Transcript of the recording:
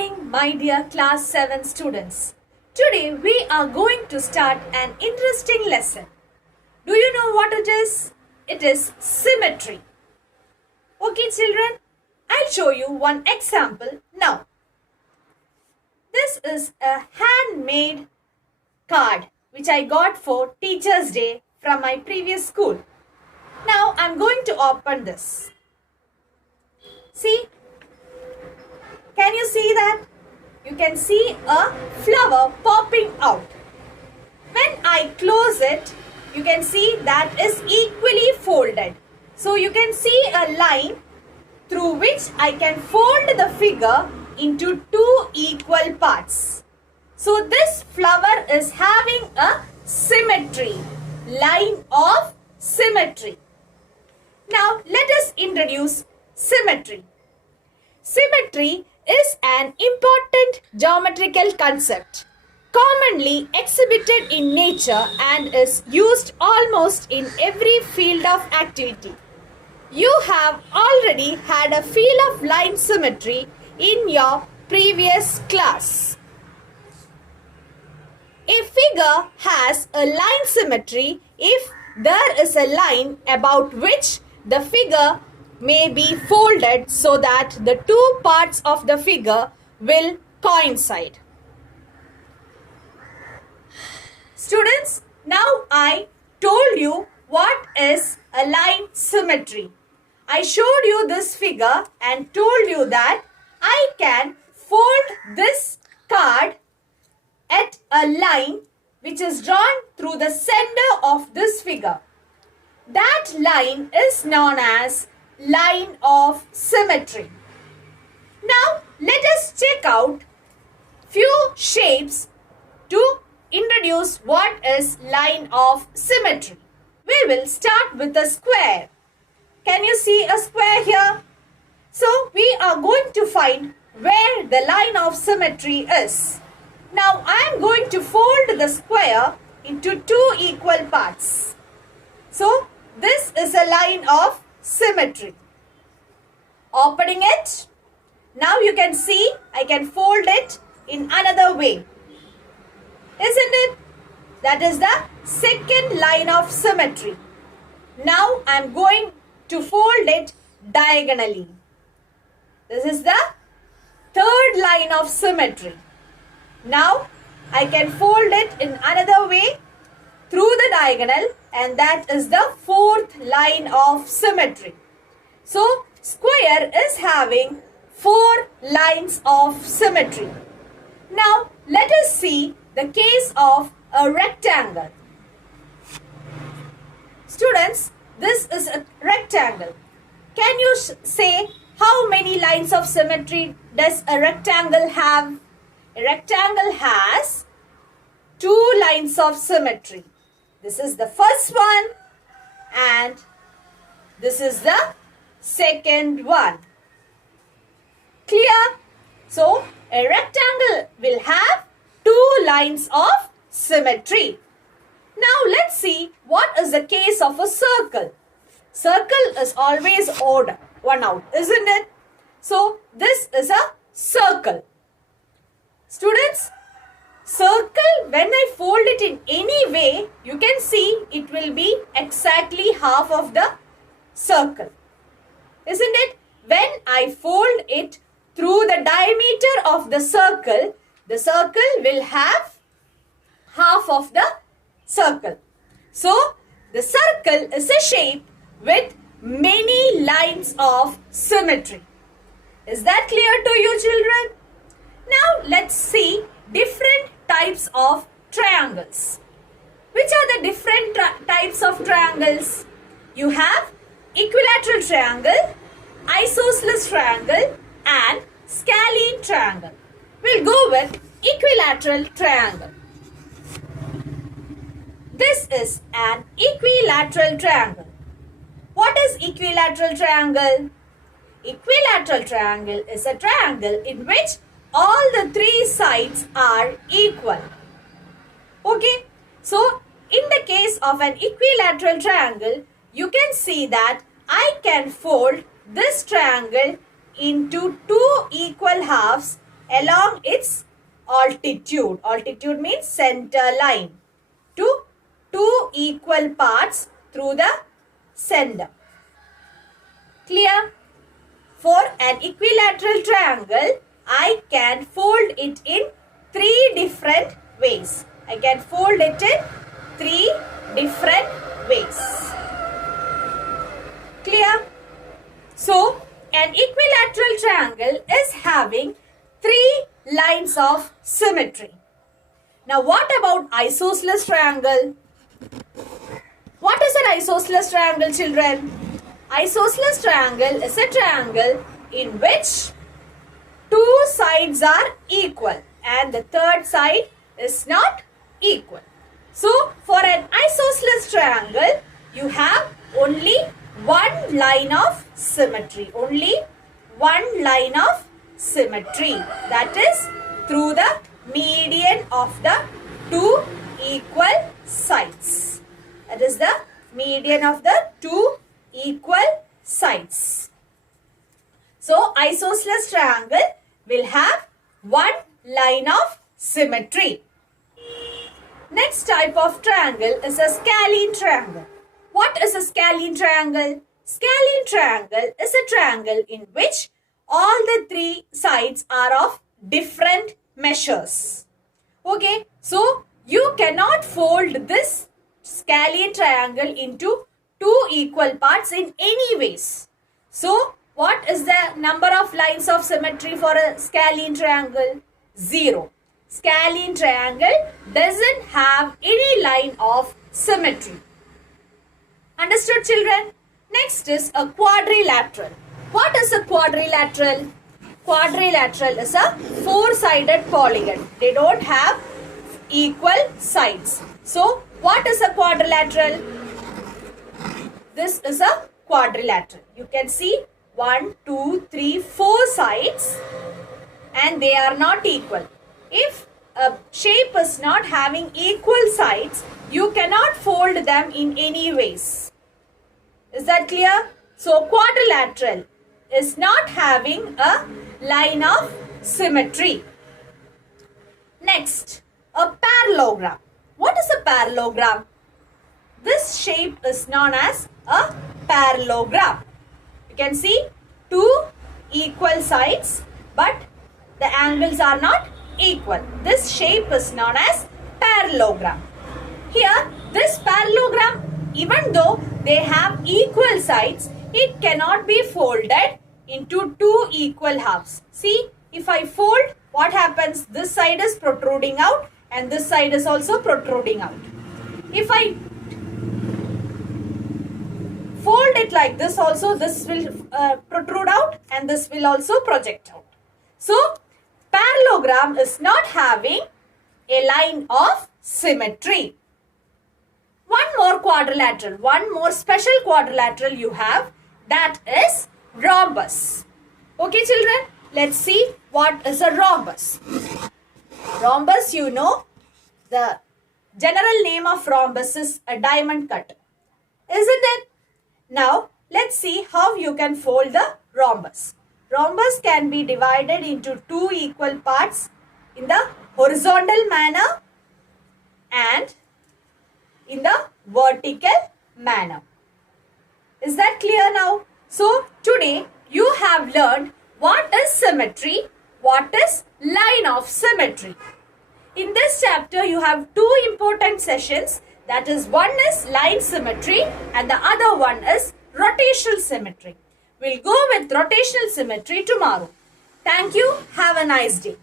morning, my dear class 7 students. Today we are going to start an interesting lesson. Do you know what it is? It is symmetry. Okay children, I'll show you one example now. This is a handmade card which I got for Teachers' Day from my previous school. Now I'm going to open this. See? Can you see that? You can see a flower popping out. When I close it, you can see that is equally folded. So you can see a line through which I can fold the figure into two equal parts. So this flower is having a symmetry, line of symmetry. Now let us introduce symmetry. Symmetry is an important geometrical concept commonly exhibited in nature and is used almost in every field of activity. You have already had a feel of line symmetry in your previous class. A figure has a line symmetry if there is a line about which the figure may be folded so that the two parts of the figure will coincide. Students, now I told you what is a line symmetry. I showed you this figure and told you that I can fold this card at a line which is drawn through the center of this figure. That line is known as line of symmetry. Now let us check out few shapes to introduce what is line of symmetry. We will start with a square. Can you see a square here? So we are going to find where the line of symmetry is. Now I am going to fold the square into two equal parts. So this is a line of symmetry. Opening it. Now you can see I can fold it in another way. Isn't it? That is the second line of symmetry. Now I am going to fold it diagonally. This is the third line of symmetry. Now I can fold it in another way through the diagonal, and that is the fourth line of symmetry. So square is having four lines of symmetry. Now let us see the case of a rectangle. Students, this is a rectangle. Can you say how many lines of symmetry does a rectangle have? A rectangle has two lines of symmetry. This is the first one and this is the second one. Clear? So, a rectangle will have two lines of symmetry. Now, let's see what is the case of a circle. Circle is always odd one out, isn't it? So, this is a circle. Students, circle, when I fold it in any way, you can see it will be exactly half of the circle. Isn't it? When I fold it through the diameter of the circle will have half of the circle. So, the circle is a shape with many lines of symmetry. Is that clear to you children? Now, let's see different types of triangles. Which are the different types of triangles? You have equilateral triangle, isosceles triangle and scalene triangle. We'll go with equilateral triangle. This is an equilateral triangle. What is equilateral triangle? Equilateral triangle is a triangle in which all the three sides are equal. Okay, so in the case of an equilateral triangle, you can see that I can fold this triangle into two equal halves along its altitude. Altitude means center line. To two equal parts through the center. Clear? For an equilateral triangle, I can fold it in three different ways. I can fold it in three different ways. Clear? So, an equilateral triangle is having three lines of symmetry. Now, what about isosceles triangle? What is an isosceles triangle, children? Isosceles triangle is a triangle in which two sides are equal and the third side is not equal. So, for an isosceles triangle, you have only one line of symmetry. Only one line of symmetry. That is through the median of the two equal sides. That is the median of the two equal sides. So, isosceles triangle will have one line of symmetry. Next type of triangle is a scalene triangle. What is a scalene triangle? Scalene triangle is a triangle in which all the three sides are of different measures. Okay, so you cannot fold this scalene triangle into two equal parts in any ways. So, what is the number of lines of symmetry for a scalene triangle? 0. Scalene triangle doesn't have any line of symmetry. Understood, children? Next is a quadrilateral. What is a quadrilateral? Quadrilateral is a four-sided polygon. They don't have equal sides. So, what is a quadrilateral? This is a quadrilateral. You can see 1, 2, 3, 4 sides and they are not equal. If a shape is not having equal sides, you cannot fold them in any ways. Is that clear? So, quadrilateral is not having a line of symmetry. Next, a parallelogram. What is a parallelogram? This shape is known as a parallelogram. You can see two equal sides, but the angles are not equal. This shape is known as parallelogram. Here, this parallelogram, even though they have equal sides, it cannot be folded into two equal halves. See, if I fold, what happens? This side is protruding out and this side is also protruding out. If I fold it like this also, this will protrude out and this will also project out. So, parallelogram is not having a line of symmetry. One more quadrilateral, one more special quadrilateral you have, that is rhombus. Okay, children, let's see what is a rhombus. Rhombus, you know, the general name of rhombus is a diamond cut, isn't it? Now, let's see how you can fold the rhombus. Rhombus can be divided into two equal parts in the horizontal manner and in the vertical manner. Is that clear now? So, today you have learned what is symmetry, what is line of symmetry. In this chapter, you have two important sessions. That is, one is line symmetry and the other one is rotational symmetry. We'll go with rotational symmetry tomorrow. Thank you. Have a nice day.